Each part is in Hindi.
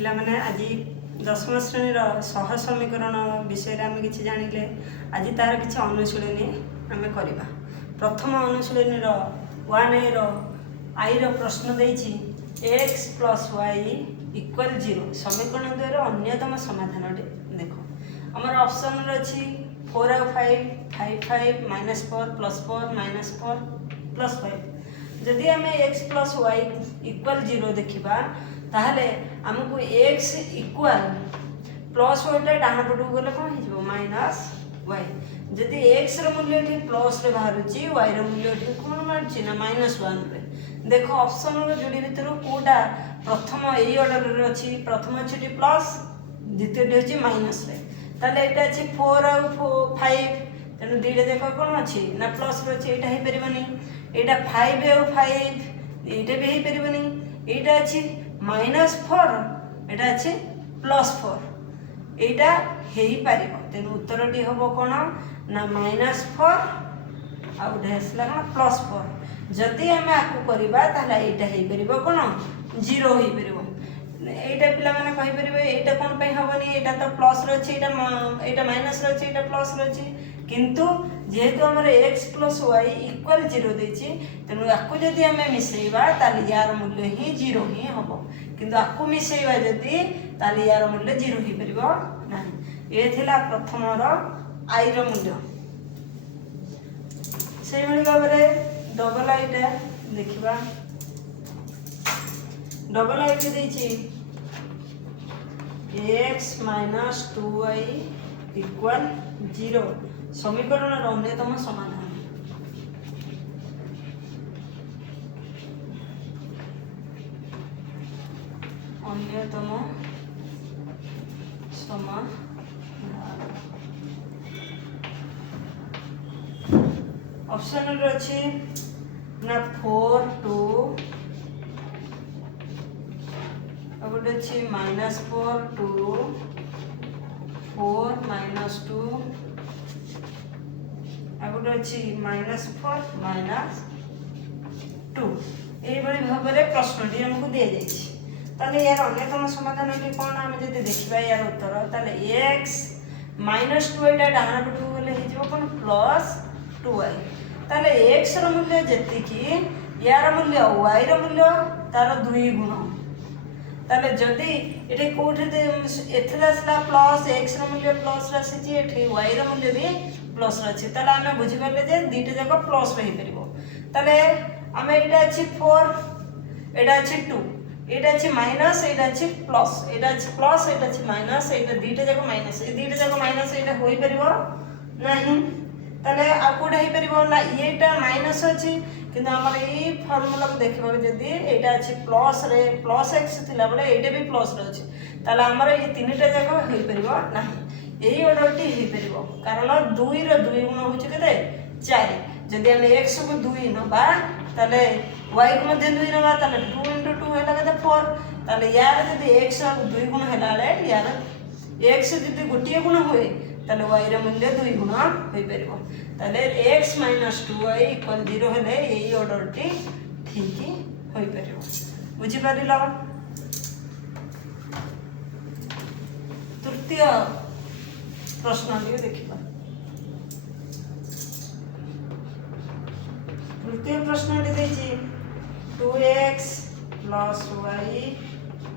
पिला माने आज दशम श्रेणी सह समीकरण विषय आम कि जानिले आज तार किसी अनुशीलनी आम करवा। प्रथम अनुशीलनी 1A आई प्रश्न देछि x + y = 0 समीकरण द्वार अन्यतम समाधान देखो आमर ऑप्शन अच्छी 4 और 5 5 5 -4 +4 -4 +5 जदि आम x + y = 0 देखा ताहले आमको x इक्वाल प्लस वाईटा डाण पटू गले कौन हो -y जदि x मूल्य प्लस रे बाहर y मूल्य कौन बाहर ना -1 रे देख ऑप्शन जोड़ी भर कौटा प्रथम यही ऑर्डर अच्छी प्रथम अच्छी प्लस द्वितीय हूँ माइनस रे ताले एटा अच्छी 4 और 5 तेणु दुईटा जाक कौन अच्छी ना प्लस अच्छी यहाँ हो पारनी यहाँ 5 और 5 यहाँ भी हो पारनी यहाँ अच्छी -4 यहाँ अच्छी +4 यहाँ हो पार तेणु उत्तरटी हम कौन ना -4 आउटे आसला कौन +4 जदि आम आपको करवा यहाँ हो कौन 0 हो पार यहाँ पिला माने कहि परिबे एटा कोन पे हबनी एटा तो प्लस रे अछि एटा माइनस रे अछि एटा प्लस रे अछि किंतु जेहेतु हमर x + y = 0 देछि तेनु आकु जदि हमें मिसेइबा ताली यार मूल्य ही 0 ही हबो किंतु आकु मिसेइबा जदि ताली यार मूल्य 0 ही परिबो नाही ए थिला प्रथम रो i रो मूल्य सेहि भली भाबरे डबल i टा देखिबा डबल i के देछि x - 2y = 0 समीकरण अन्यतम समाधान अन्यतम समाधान ऑप्शन अच्छी ना 4 2 गोटे अच्छी -4 2 4 -2 गोटे अच्छी -4 -2 यही भाव में प्रश्नटी आमको दी जाए यार अन्यतम समाधान कौन आम जब देखा यार उत्तर ताले x -2 डाण पटू गले कौन +2y ताले x मूल्य जी यार मूल्य y मूल्य तार 2 गुण ताले जदि ये कौटे एथले आसला प्लस x मूल्य प्लस आसी y मूल्य भी प्लस अच्छी ताले आम बुझीपारे जे दुईटा जाक प्लस रही पार ताले आम यहाँ अच्छी 4 यहाँ अच्छी 2 यहाँ अच्छी माइनस यहाँ अच्छी प्लस यहाँ अच्छी प्लस यहाँ अच्छी माइनस यहाँ दुईटा जाक माइनस ये दुईटा जाक माइनस यहाँ हो पार नहीं ताले आ कौटा हो पार ना ये माइनस अच्छी किंतु आमर ये फर्मूला को देखा जदि यहाँ अच्छी प्लस रे प्लस एक्स थिला बेले यहाँ भी प्लस रे अच्छी ताले आमर ये तीनटा जाक हो पार ना यही ऑर्डरटी हो पार कारण 2 रो 2 गुण होचे केते 4 जदि हम x को 2 नबा ताले y को मध्ये 2 नबा ताले 2 * 2 हैला केते 4 ताले यार जदि x को 2 गुण हैला ले यार x जदि गोटिए गुण होए ताले y रो मूल्य 2 गुण हो पारिबो ताले x - 2y = 0 हेले यही ऑर्डरटी ठीक हो पारिबो बुझी पारिलो। तृतीय प्रश्न देखा तृतीय प्रश्न 2x + y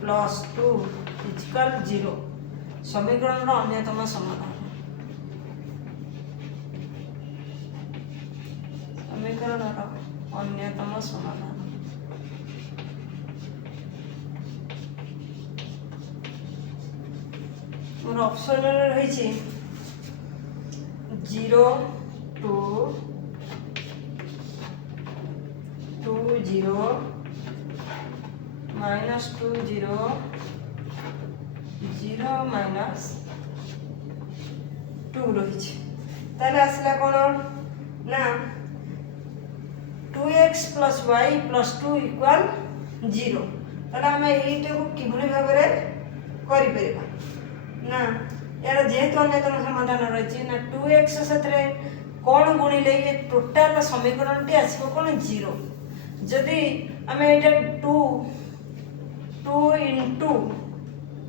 + 2 = 0 समीकरण अन्यतम समाधान समीकरण अन्यतम समाधान मोर ऑप्शन रही 0 2 2 0 -2 0 0 -2 रही आसला कौन ना 2x + y + 2 = 0 आम यहीटा को किभली भाव में ना यार जेहेतु अन्यतम समाधान रही ना 2x से कौन गुणिले ये टोटाल समीकरण टी आसो कौन 0 जदि आम ये 2 2 *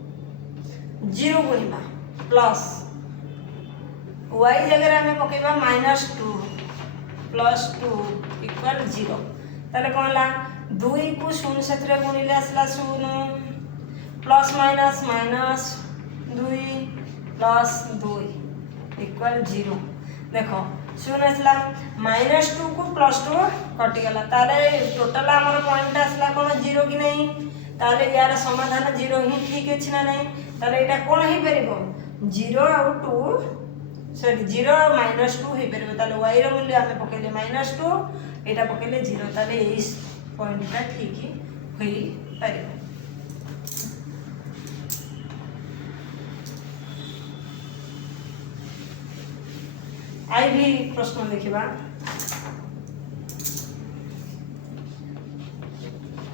जीरो गुणिबा प्लस वाई जगह आम पकेबा -2 +2 = 0 ताले कौन ला 2 को 0 से गुणिले आसला 0 प्लस माइनस माइनस 2 प्लस 2 = 0 देखो 0 आसला -2 को +2 कटिगला ताले टोटल आमर पॉइंट आसला कौन 0 कि नहीं ताले यार समाधान 0 ही ठीक अछि ना नहीं ताले एटा कौन ही परिबो 0 और 2 सॉरी 0 और -2 ही परिबो ताले y रो मूल्य आमे पकेले -2 एटा पकेले 0 ताले इस पॉइंटटा ठीक ही होई परिबो। आई भी प्रश्न देखिबा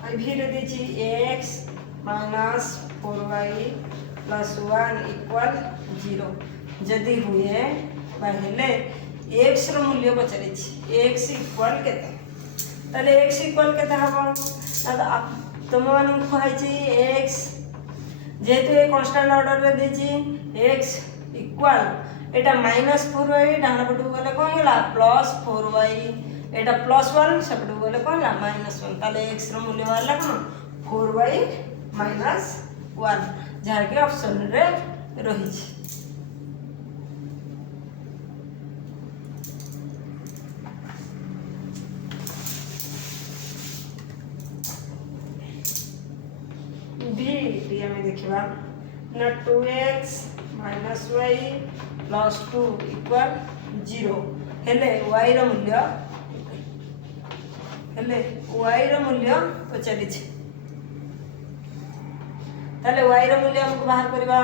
आई भी रे देछि x - 4y + 1 = 0 जदि हुए बाहेले x रो मूल्य पचरे छी x = केते ताले x = केते हबो ना तुम मानन कहै छी x जेतु ए कांस्टेंट ऑर्डर रे देछि x = एटा -4y डाहना पटु गले कोन होला +4y एटा +1 सेपटु गले कोन ला -1 ताले x रो मूल्य वाला कोन 4y - 1 जहाँ के ऑप्शन रे रही छी। बी में देखिबा ना 2x - y + 2 = 0 हेले y रो मूल्य पचारि छी ताले y रो मूल्य हमको बाहर करबा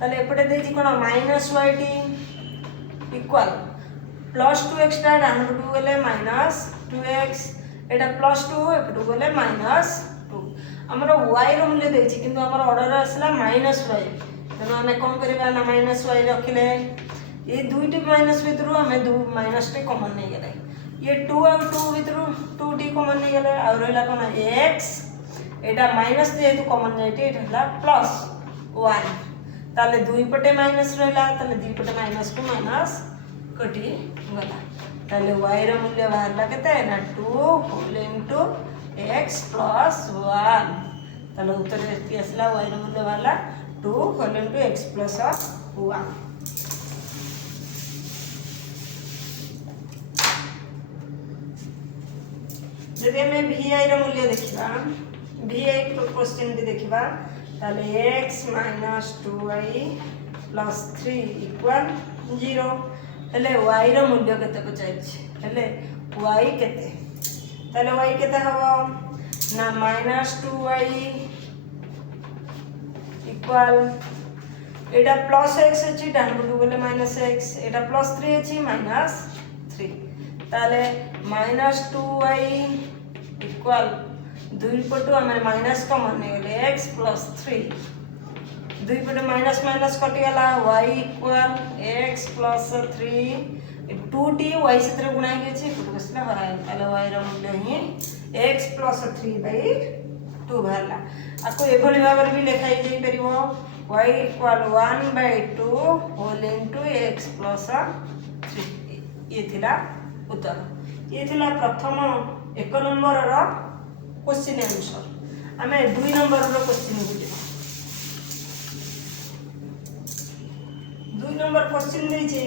ताले एपटे देछि कोन -y टी इक्वल +2x टा डान पटु गले -2x एटा +2 एपटु गले -2 हमरो y रो मूल्य देछि किंतु हमर ऑर्डर आसला -y तनो हमें कोन करबा ना -y रखिले ये दुईटी माइनस भितरु हमें दो माइनस टे कॉमन नहीं गले ये 2 और 2 भितरु 2 टी कॉमन नहीं गले और रहला कोन x एटा माइनस जेतु कॉमन जाइते एटा हला +1 ताले दुई पटे माइनस रहला ताले दुई पटे माइनस को माइनस कटी गला ताले y रो मूल्य बाहरला केते ना 2 होल इनटू x + 1 ताले उत्तर एति आसला y रो मूल्य बाहरला 2 होल इनटू x + 1। जदि हमें vi रो मूल्य देखिबा vi क्वेश्चन टी देखिबा ताले x - 2y + 3 = 0 हेले y रो मूल्य केते पचाइ छी हेले y केते ताले y केते हबो ना -2y इक्वल एटा +x अछि डान पटु गले -x एटा +3 अछि -3 ताले -2y इक्वल दुई पटु हमें माइनस कॉमन नहीं गले x + 3 दुई पटु माइनस माइनस कटि गला y equal x + 3 2t y से गुणा के छी पटु बसला हराय ताले y रो मूल्य ही x + 3/2 भरला आको एभली भाबर भी लिखाई जाई परिबो y equal 1/2 whole into x + 3 ये थिला उत्तर ये थिला प्रथम 1 नंबर रो क्वेश्चन आंसर आमे 2 नंबर रो क्वेश्चन बुझिबा 2 नंबर क्वेश्चन दै छै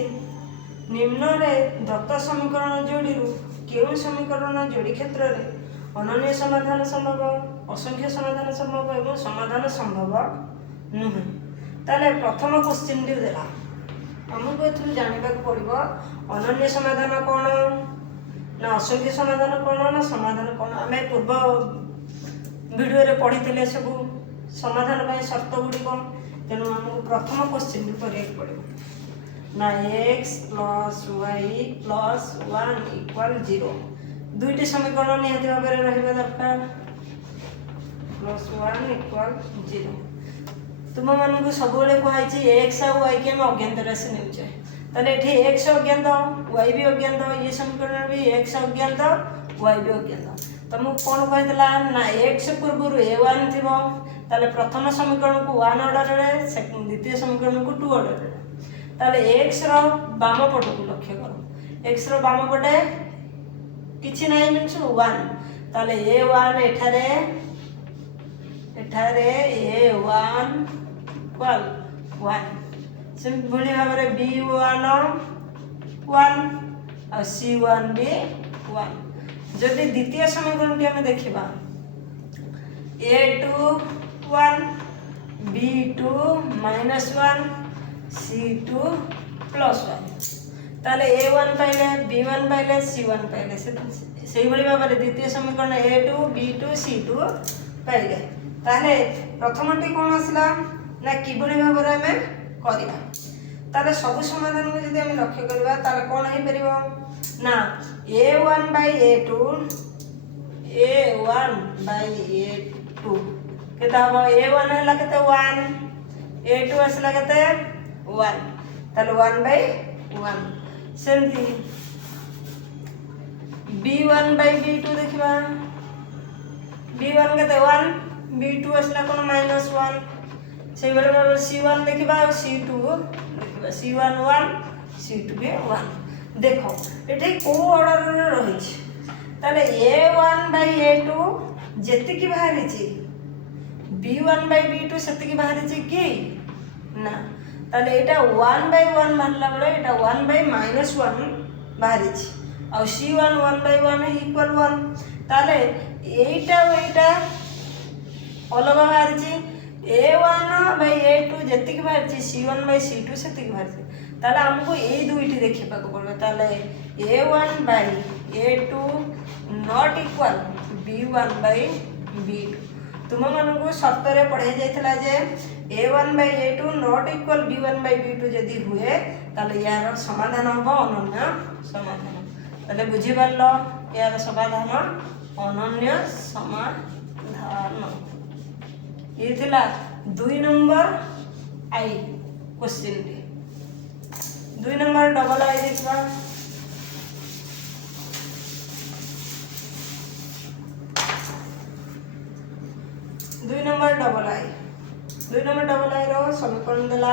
निम्न रे दत्त समीकरण जोड़ी रु केउ समीकरण जोड़ी क्षेत्र रे अनन्य समाधान संभव असंख्य समाधान संभव एवं समाधान संभव नुहे ताले प्रथम क्वेश्चन दी देला हमको एथु जानिबा को पड़िबो अनन्य समाधान कोन ना असंख्य समाधान कोन ना समाधान कोन हमें पूर्व वीडियो रे पढ़िथिले सब समाधान पय शर्त गुडी को तेनु हमको प्रथम क्वेश्चन दी करिया पड़िबो ना x + y + 1 = 0 दुईटी समीकरण निहति भाबरे रहबा दरकार +1 = 0 तुम मानन को सब बेले कहै छी x और y के हम अज्ञात राशि नेउ छै ताले एठी x अज्ञात y भी अज्ञात ये समीकरण भी x अज्ञात y भी अज्ञात तुम कोन कहतला ना x पूर्व a1 थिबो ताले प्रथम समीकरण को 1 ऑर्डर रे द्वितीय समीकरण को 2 ऑर्डर रे ताले x रो बाम पट को लक्ष्य करो x रो बाम पटे किछि नाही मींस 1 ताले a1 एठारे a1 इक्वल 1 सेम भली भाव रे b1 1 और c1 भी 1 जदि द्वितीय समीकरण टी हमें देखिबा a2 1 b2 -1 c2 +1 ताले a1 पाइले b1 पाइले c1 पाइले सेही भली भाव रे द्वितीय समीकरण a2 b2 c2 पाइले ताले प्रथमटी कोन आसला ना किबली भाव रे हमें करिबा ताले सब समाधान को जदि हम लक्ष्य करबा ताले कोन हे परिबो ना a1 by a2 केता हबो a1 हला केते 1 a2 असला केते 1 ताले 1 by 1 सेमती b1 by b2 देखिबा b1 केते 1 b2 असला कोन -1 सेही बेले भाबे c1 देखिबा और c2 देखिबा c1 1 c2 भी 1 देखो एठी को ऑर्डर रे रही छी ताले a1 by a2 जेति की बाहरी छी b1 by b2 सेति की बाहरी छी की ना ताले एटा 1 by 1 मानला बळे एटा 1 by -1 बाहरी छी और c1 1 by 1 इक्वल 1 ताले एटा अलग बाहरी छी a1 by a2 जेति की बाहरी छी c1 by c2 सेति की बाहरी छी ताले हमको ए दुईटी देखिबा को पड़बे ताले a1 by a2 not equal b1 by b2 तुम मन को शर्त रे पढ़ाई जाइतला जे a1 by a2 not equal b1 by b2 जदी हुए ताले यार समाधान हो अनन्य समाधान ताले बुझी परलो यार समाधान अनन्य समाधान ये थिला 2 नंबर आई क्वेश्चन टी 2 नंबर डबल आई देखबा 2 नंबर डबल आई रो समीकरण देला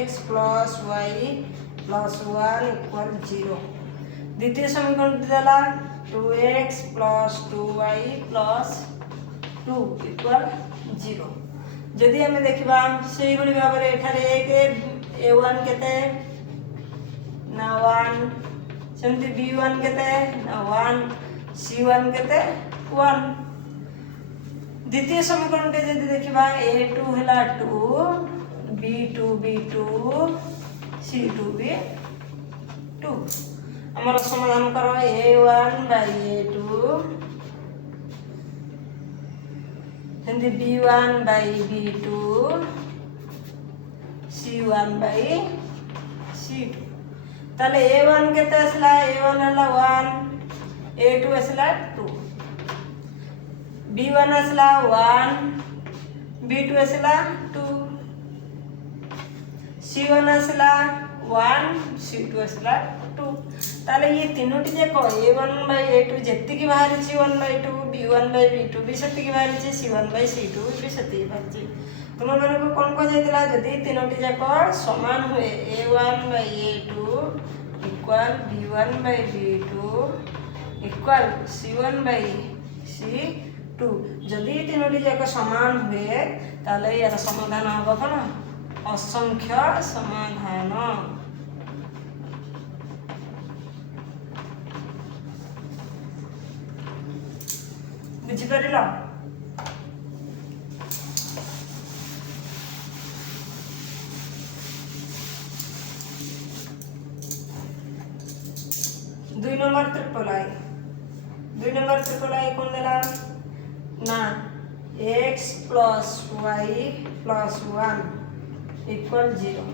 x + y + 1 = 0 द्वितीय समीकरण देला 2x + 2y + 2 = 0 जदि हमें देखबा सेही गुली भाव रे एठारे a1 केते ना 1 सेमती b1 केते ना 1 c1 केते 1 द्वितीय समीकरण के जदि देखिबा a2 हला 2 b2 c2 भी 2 हमर समाधान करो a1 by a2 Hindi b1 by b2 c1 by c2 ताले a1 केते असला a1 हला 1 a2 असला 2 b1 असला 1 b2 असला 2 c1 असला 1 c2 असला 2 ताले ये तीनोटी जे को a1 by a2 जेति की बाहर छी 1 by 2 b1 by b2 भी सेति की बाहर छी c1 by c2 भी सेति की बाहर छी तुम मन को कोन को जाइतला जदी तीनोटी जाक समान हुए a1 by a2 equal b1 by b2 equal c1 by c2 जदी तीनोटी जाक समान हुए ताले यार समाधान होबो कोन असंख्य समाधान बुझी परिलो 2 नंबर ट्रिपल आई कौन देला ना x plus y plus 1 equal 0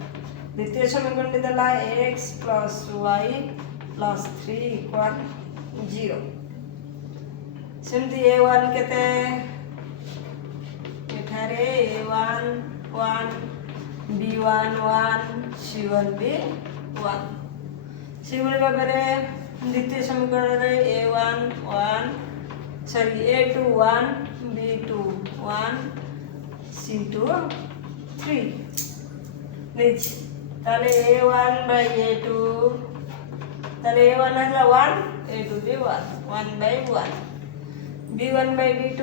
द्वितीय समीकरण देला x plus y plus 3 equal 0 सेमती a1 केते एठारे a1 1 b1 1 c1 भी 1 सेवले बाबरे द्वितीय समीकरण रे a1 1 sorry a2 1 b2 1 C2 3 ଦେଇଛି। ତାହେଲେ A1 by A2 ତାହେଲେ A1 ହେଲା 1 A2 B 1 1 by 1 B1 by B2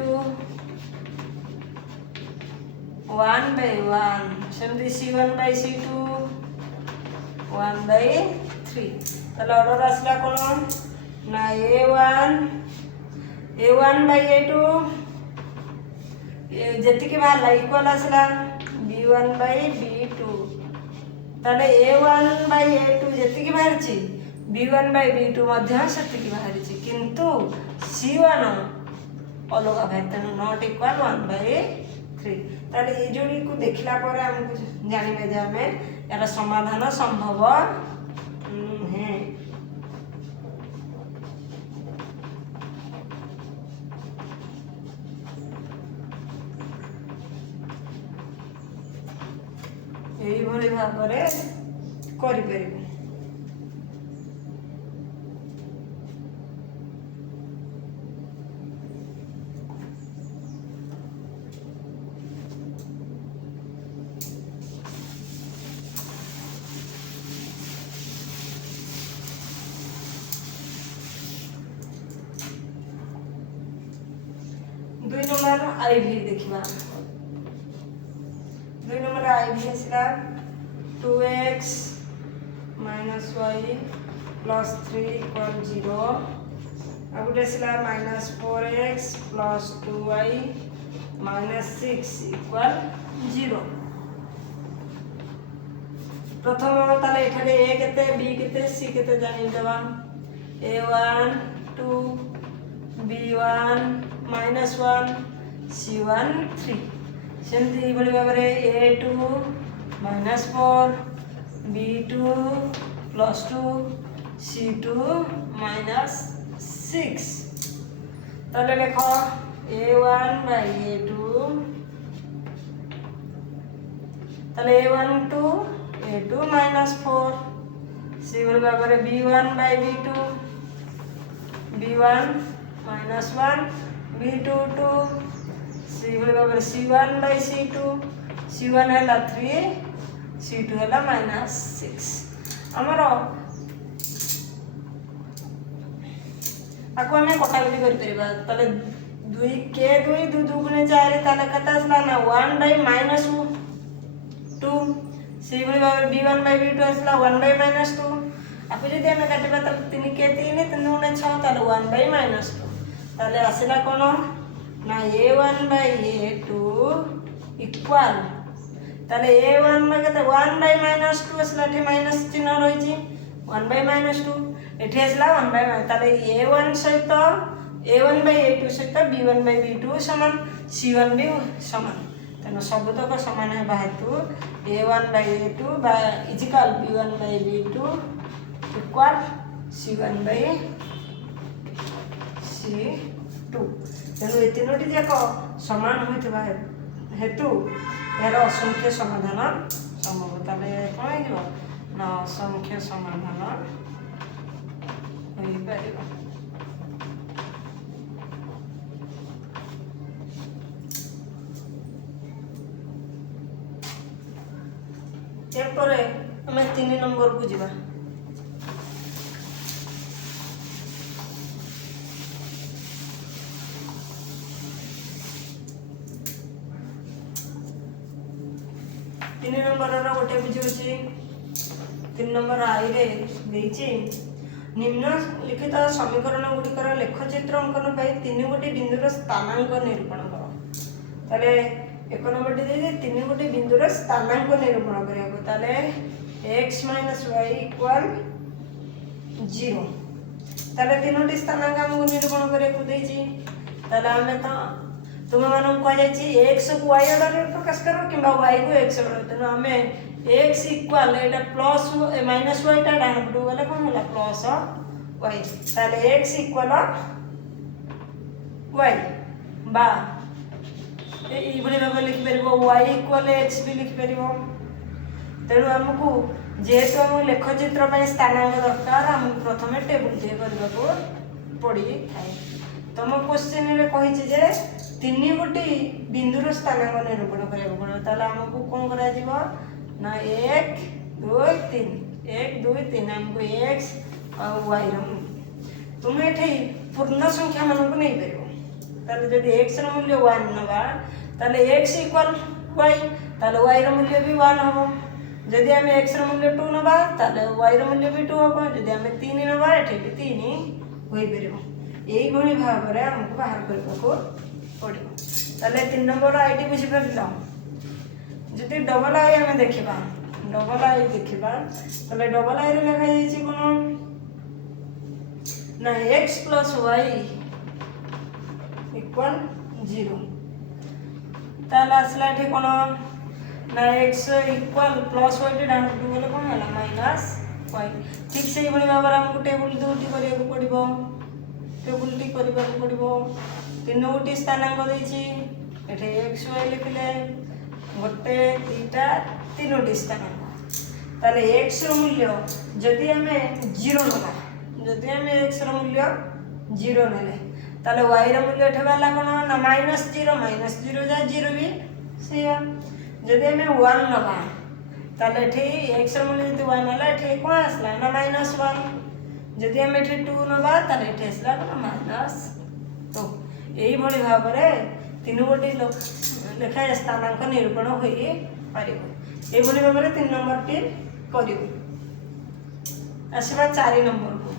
1 by 1 ସେମିତି C1 by C2 1 by 3 ତାହେଲେ ଅର୍ଡ଼ର ଆସିଲା କ'ଣ ନା A1 by A2 ଯେତିକି ବାହାରିଲା ଇକ୍ୱାଲ୍ ଆସିଲା B1 by B2 ତାହେଲେ A1 by A2 ଯେତିକି ବାହାରିଛି B1 by B2 ମଧ୍ୟ ସେତିକି ବାହାରିଛି କିନ୍ତୁ C1 ଅଲଗା ବାହାରି ତେଣୁ ନଟ୍ ଇକ୍ୱାଲ୍ 1 by 3 ତାହେଲେ ଏଇ ଯୋଡ଼ିକୁ ଦେଖିଲା ପରେ ଆମକୁ ଜାଣିବା ଯେ ଆମେ ଏହାର ସମାଧାନ ସମ୍ଭବ ନୁହେଁ। এইଭଳି ଭାବରେ କରିପାରିବୁ। दुई नंबर आईवी देखिबा दुई नंबर आईवी आसला 2x minus y plus 3 equal 0 आ गुटे आसला minus 4x plus 2y minus 6 equal 0 प्रथम ताले एठारे a केते b केते c केते जानि देबा a1 2 b1 minus 1 c1 3 सेमती एभली भाबरे a2 minus 4 b2 plus 2 c2 minus 6 ताले लिखो a1 by a2 ताले a1 to a2 minus 4 c एभली भाबरे b1 by b2 b1 minus 1 b2 to c एभली भाबरे c1 by c2 c1 है 3 c2 है minus 6 आमर आपको हमें कटाकटी कर परिबा ताले 2 k 2 2 2 गुणे 4 ताले कता आसला ना 1 by minus 2 c एभली भाबरे b1 by b2 आसला 1 by minus 2 आपको जदि हमें काटिबा त 3 k 3 3 गुणे 6 ताले 1 by minus 2 ताले आसला कोन ना a1 by a2 इक्वल ताले a1 में केते 1 by minus 2 असला एठी माइनस चिन्ह रहिछि 1 by minus 2 एठी असला 1 by ताले a1 सहित a1 by a2 सहित b1 by b2 समान c1 भी समान तेनो सबतक समान हेबा हेतु a1 by a2 is equal b1 by b2 equal c1 by c2 तेणु ये तीनोटी जाक समान होइतबा हेतु यार असंख्य समाधान संभव ताले कोन हो ना असंख्य समाधान होई परिबा। एक परे हमें 3 नंबर को जिबा 3 नंबर गोटे बुझे 3 नंबर आई रे निम्नलिखित समीकरण गुड़िकर लेखचित्र अंकन पर 3 गोटी बिंदुर स्थानांक निरूपण कर ताले 1 नंबर टी 3 गोटी बिंदुर स्थानांक निरूपण करिया x - y = 0 ताले तीनोटी स्थानांक हमको निरूपण करिया देछि ताले हमें तो तुम मानन कह जायछि x को y ऑर्डर रे प्रकाश करो किबा y को x ऑर्डर तनो हमें x इक्वल एटा प्लस माइनस y टा डान पटु गले कोन होला प्लस y ताले x इक्वल y बा ए बडी भाबे लिखि परबो y इक्वल x भी लिखि परबो तेनु हमकु जेहेतु हम लेखचित्र पय स्थानांक दरकार हम प्रथमे टेबल दे करबा को पड़ी थाए तम क्वेश्चन रे कहिछि जे तीन गोटी बिंदुर स्थानांक निरूपण करने पड़ो ताले हमको कौन करा जीवो ना 1 2 3 1 2 3 हमको x और y तुम ये पूर्ण संख्या मान को नहीं पार ताले जदि x र मूल्य 1 नवा ताले x इक्वल y ताले y र मूल्य भी 1 हो जदि आम x र मूल्य 2 नवा ताले y र मूल्य भी 2 हो जदि आम 3 नवा एठी भी 3 होई परिबो एई भली भाव रे हमको बाहर करबा को पड़िबो ताले 3 नंबर आईडी बुझी परला जदि डबल आई हमें देखिबा डबल आई देखिबा ताले डबल आई रे लिखा जाई छी कोन ना x + y = 0 ताले असला एठी कोन ना x + y टे डान टू बोले कोन हला -y ठीक से बणी बाबर हमको टेबल दुटी करिया को पड़िबो टेबल टी करिबा को पड़िबो तीन गोटी स्थानांक देछि एठे x y लिखले गोटे तीटा तीनोटी स्थानांक ताले x रो मूल्य जदि हमें 0 नबा जदि हमें x रो मूल्य 0 नेले ताले y रो मूल्य एठे वाला कोन ना -0 जा 0 भी सेया जदि हमें 1 नबा ताले एठे x रो मूल्य जदि 1 होला एठे कोन आसला ना -1 जदि हमें एठे 2 नबा ताले एठे आसला ना -2 एई भली भाव रे तीन गोटी लेखा स्थानांक निरूपण होई पारिबो एई भली भाव रे 3 नंबर टी करिबो आसीबा 4 नंबर को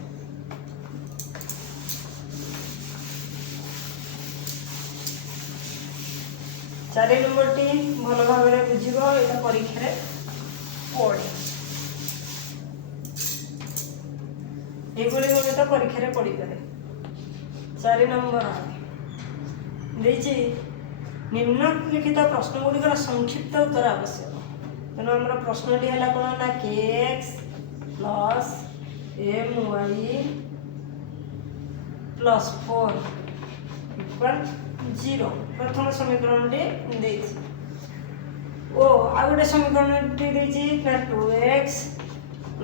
4 नंबर टी भल भाव रे बुझिबो एटा परीक्षा रे पड़े एई भली भाव रे परीक्षा रे पड़ी पारे 4 नंबर देछि निम्नलिखित प्रश्न गुड़िकर संक्षिप्त उत्तर आवश्यक तेणु आम प्रश्नटी है कौन ना kx + my + 4 = 0 प्रथम समीकरण टी ओ आ गोटे समीकरण टी ना 2x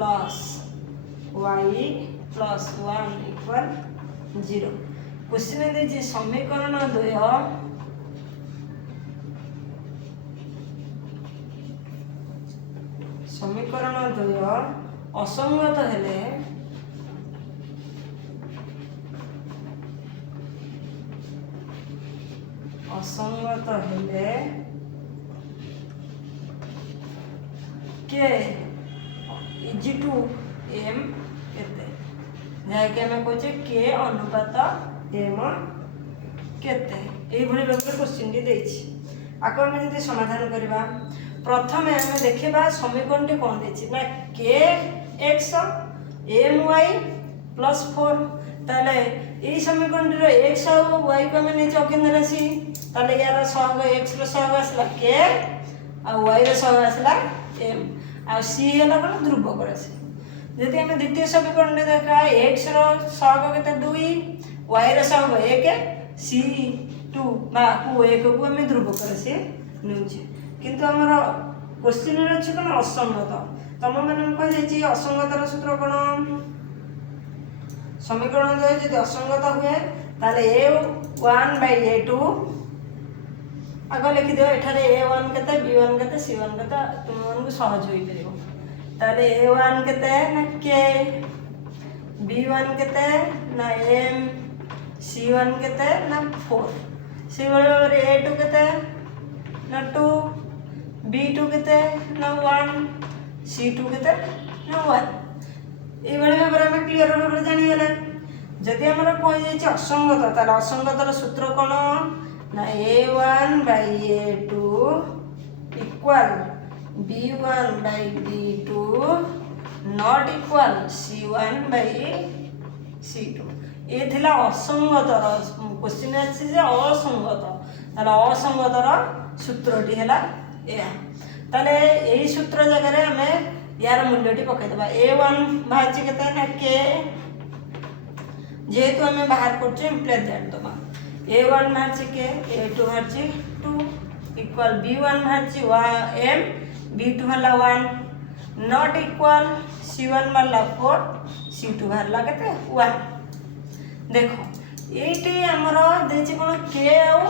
+ y + 1 = 0 क्वेश्चन देछि समीकरण द्वय असंगत हेले के इजिटू एम केते जाके हमें कहचे के अनुपात एम केते एई भली भाबरे क्वेश्चन टी देछि आको हम जदि समाधान करबा प्रथमे हमें देखिबा समीकरण टी कोन देछि ना के x एम y + 4 ताले एई समीकरण रे x और y को हमें नेछि अकेंद्र राशि ताले यार सहग x रो सहग आसला k और y रो सहग आसला m आ c हला कोन ध्रुवक राशि यदि हमें द्वितीय समीकरण रे देखा x रो सहग केते 2 y रो सहग 1 c 2 बा को 1 को हमें ध्रुवक राशि नउछि किंतु हमर क्वेश्चन रे अछि कोन असंगत तम मन कह जाय असंगतर सूत्र कोन समीकरण दे यदि असंगत हुए ताले a1/a2 आगे लिखि दियो एठारे a1 केते b1 केते c1 केते तुम मन को सहज होई परिबो ताले a1 केते ना k b1 केते ना m c1 केते ना 4 c बराबर a2 केते ना 2 b2 केते ना 1 c2 केते ना 1 ए बळे भाबरे हम क्लियर भाबरे जानि गेले जदि हमरा कोइ जाय छै असंगत ताले असंगतर सूत्र कोन ना a1/a2 equal b1/b2 not equal c1/c2 ए थिला असंगतर क्वेश्चन अछि जे असंगत ताले असंगतर सूत्रटी हला या ताले एही सूत्र जगह रे हमें यार मूल्यटी पकई देबा a1 बाहर केते ना k जेहेतु हमें बाहर करछे इम्प्लाइड दैट दबा a1 बाहर के a2 बाहर 2 इक्वल b1 बाहर m b2 हला 1 नॉट इक्वल c1 वाला 4 c2 बाहर केते 1 देखो এইটি আমার ଦେଇଛି କ'ଣ କେ ଆଉ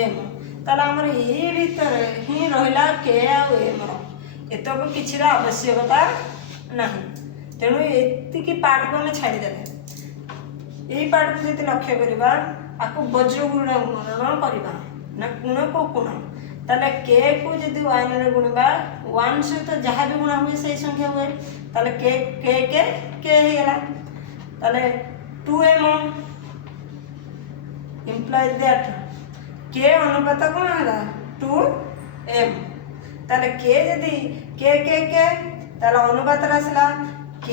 ଏମ୍, ତାହେଲେ ଆମର ଏଇ ଭିତରେ ହିଁ ରହିଲା କେ ଆଉ ଏମ୍ ର ଏତକ କିଛିର ଆବଶ୍ୟକତା ନାହିଁ। ତେଣୁ ଏତିକି ପାର୍ଟକୁ ଆମେ ଛାଡ଼ିଦେଲେ। ଏଇ ପାର୍ଟକୁ ଯଦି ଲକ୍ଷ୍ୟ କରିବା ଆକୁ ବଜ୍ର ଗୁଣନ କରିବା ନା ଗୁଣକୁ ଗୁଣ, ତାହେଲେ କେ କୁ ଯଦି 1 ରେ ଗୁଣିବା 1 ସହିତ ଯାହା ବି ଗୁଣା ହୁଏ ସେଇ ସଂଖ୍ୟା ହୁଏ, ତାହେଲେ କେ କେ କେ କେ ହେଇଗଲା। ତାହେଲେ 2m implies that k अनुपात कौन है 2m। ताले k यदि k k k ताले अनुपात आसला k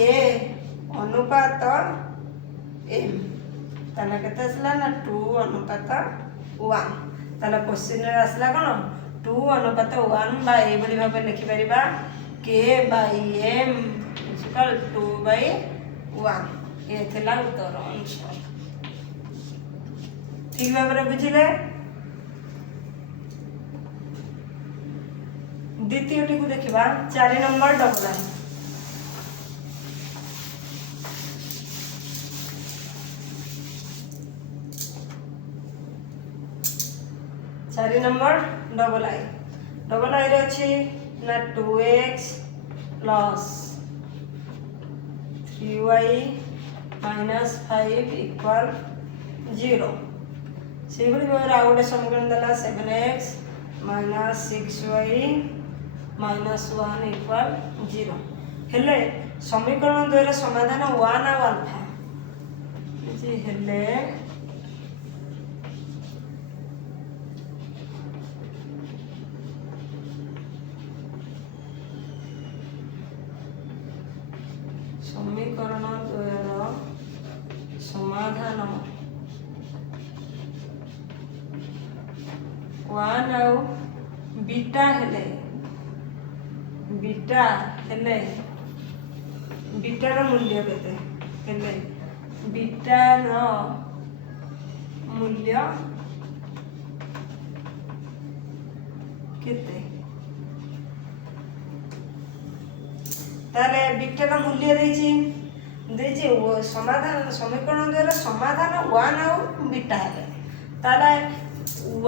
अनुपात m, ताले केते आसला ना 2 अनुपात 1। ताले क्वेश्चन रे आसला कोन 2 अनुपात 1 बा ए बली भाबे लिखि परिबा k by m equal 2 by 1। ये थिला उत्तर आंसर। ठीक भाव बुझे। द्वितीय टी को देखा 4 नंबर डबल आई। चारि नंबर डबल आई रे अच्छी ना 2x plus 3y minus 5 equal 0। से भाव आउ गोटे समीकरण देला 7x minus 6y minus 1 equal 0। हेले समीकरण 2 रे समाधान 1 आ अल्फा हेले समीकरण 2 रो समाधान 1 आउ बीटा हेले बीटार मूल्य केते हेले बीटार मूल्य केते ताले बीटार मूल्य देछि समाधान समीकरण द्वारा समाधान 1 आउ बीटा हेले ताले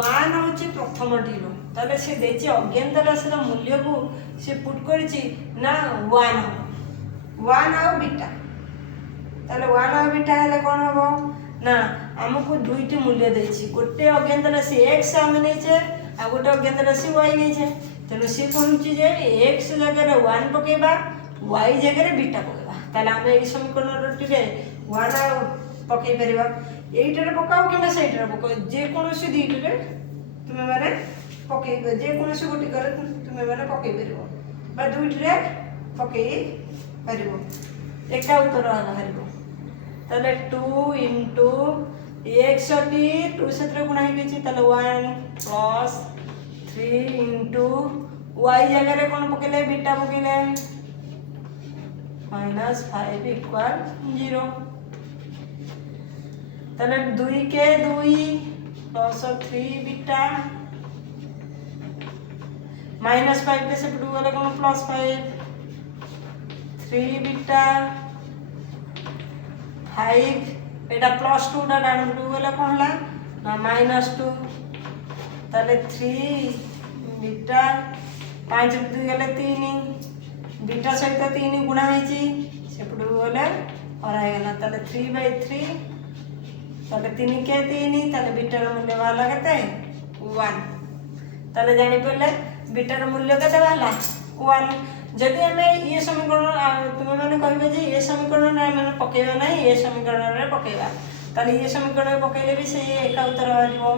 1 होची प्रथम टीरो ताले से देछि अज्ञात राशि मूल्य को से पुट करिछि ना 1 आउ बीटा। ताले 1 आउ बीटा हेले कोन हबो ना हमको दुईटी मूल्य देछि गोटे अज्ञात राशि x हम नैछे आ गोटे अज्ञात राशि y नैछे। तेनु से कहूछि जे x जगह रे 1 पकेबा y जगह रे बीटा पकेबा। ताले हम एई समीकरण रे 1 आउ पकई परिबा एइटारे पकाओ कि सैटारे पकाओ जे कोनोसी दुईटे तुमे माने पकई जे कोनोसी गोटी करे तुमे माने पकई परिबो बा दुईटे पकई परिबो एका उत्तर बाहरिबो। ताले 2 into x टी 2 सत्र गुणा हे गेछि ताले 1 प्लस 3 into y जगह रे कोन पकेले बीटा पकेले माइनस 5 इक्वल 0। ताले 2 के 2 प्लस 3 बीटा माइनस 5 के से पटू वाला कोन प्लस 5 3 बीटा 5 एटा प्लस 2 टा डान पटू वाला कोन हला ना माइनस 2 ताले 3 बीटा 5 पटू गले 3 बीटा सहित 3 गुणा हेची से पटू वाला और आएगा ताले 3/3 ताले 3 के 3 ताले बीटार मूल्य बाहला केते 1। ताले जानि पड़ले बीटार मूल्य केते बाहला 1। जदि हमें ये समीकरण तुम मैंने कहबे जे ये समीकरण रे हम पकेबा नै ये समीकरण रे पकेबा ताले ये समीकरण रे पकेले भी से एका उत्तर आइबो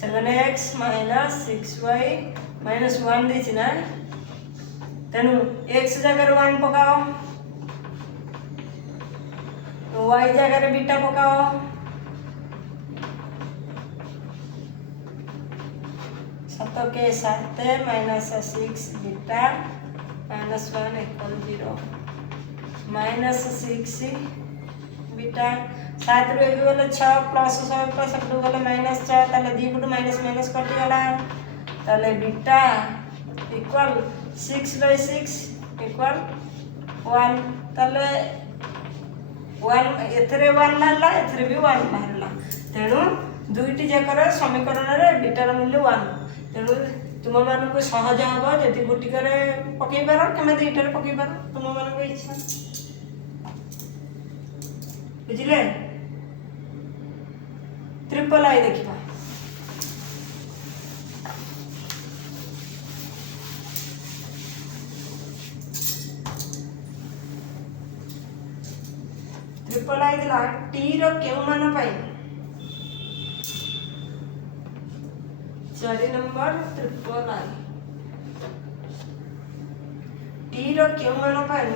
7x - 6y - 1 देछि ना। तेनु x जगह 1 पकाओ y जगह बीटा पकाओ 7 के 7 minus 6 beta minus 1 equal 0 minus 6 beta 7 रो एक गले 6 प्लस 6 प्लस 7 गले माइनस 6 ताले 2 गुट माइनस माइनस कट गला ताले बीटा इक्वल 6/6 इक्वल 1। ताले 1 एथरे 1 बाहरला एथरे भी 1 बाहरला। तेणु दुईटी जाकर समीकरण बीटार मूल्य 1 तेणु तुम मान सहज हम जदि गोटिकर पकई पार कि दुईटार पकई पार तुम मान इच्छा बुझे। ट्रिपल आई देखा ट्रिपल आई दिला टी रो केउ मान पाई 4 नंबर ट्रिपल आई टी रो केउ मान पाई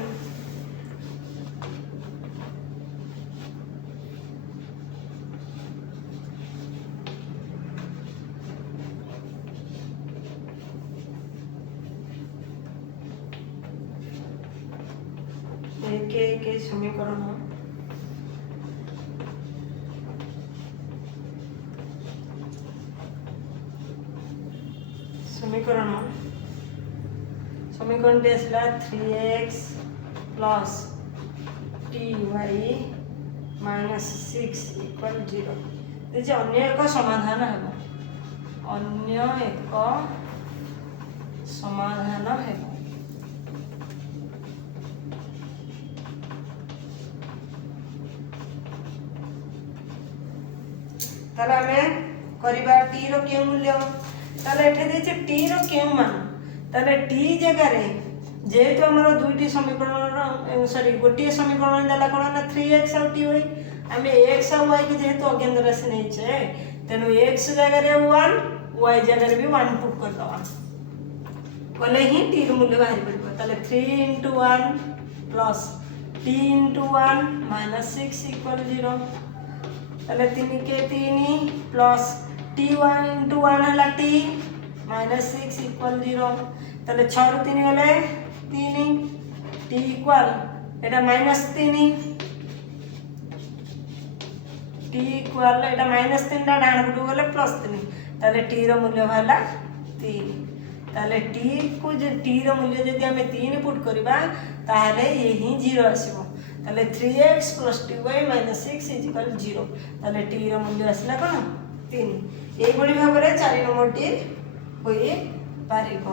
एक समीकरण समीकरण टी आसला 3x प्लस टी वाई माइनस 6 इक्वल 0 ये अन्य एक समाधान है अन्य एक समाधान है ताले हमें करिबा टी रो के मूल्य ताले एठे देचे टी रो के मान ताले टी जगह रे जेहेतु हमर दुईटी समीकरण सॉरी गोटे समीकरण देला कोन ना 3x और टी y हमें x और y की जेहेतु अज्ञात राशि नहीं छे तेनु x जगह रे 1 y जगह रे भी 1 पुट कर दवा कले ही टी रो मूल्य बाहर पड़बो ताले 3 * 1 प्लस t * 1 माइनस 6 इक्वल 0 ताले 3 के 3 प्लस t1 * 1 हला t माइनस 6 इक्वल 0 ताले 6 रो 3 गले 3 t इक्वल एटा माइनस 3 t इक्वल एटा माइनस 3 टा डाण गुडू गले प्लस 3 ताले t रो मूल्य हला 3 ताले t को जे t रो मूल्य जदि हमें 3 पुट करबा ताले यही 0 आसीबो ताले 3x + 2y - 6 = 0 ताले t रो मूल्य आसला कोन 3 एई बडी भाबरे 4 नंबर टी होई पारिबो।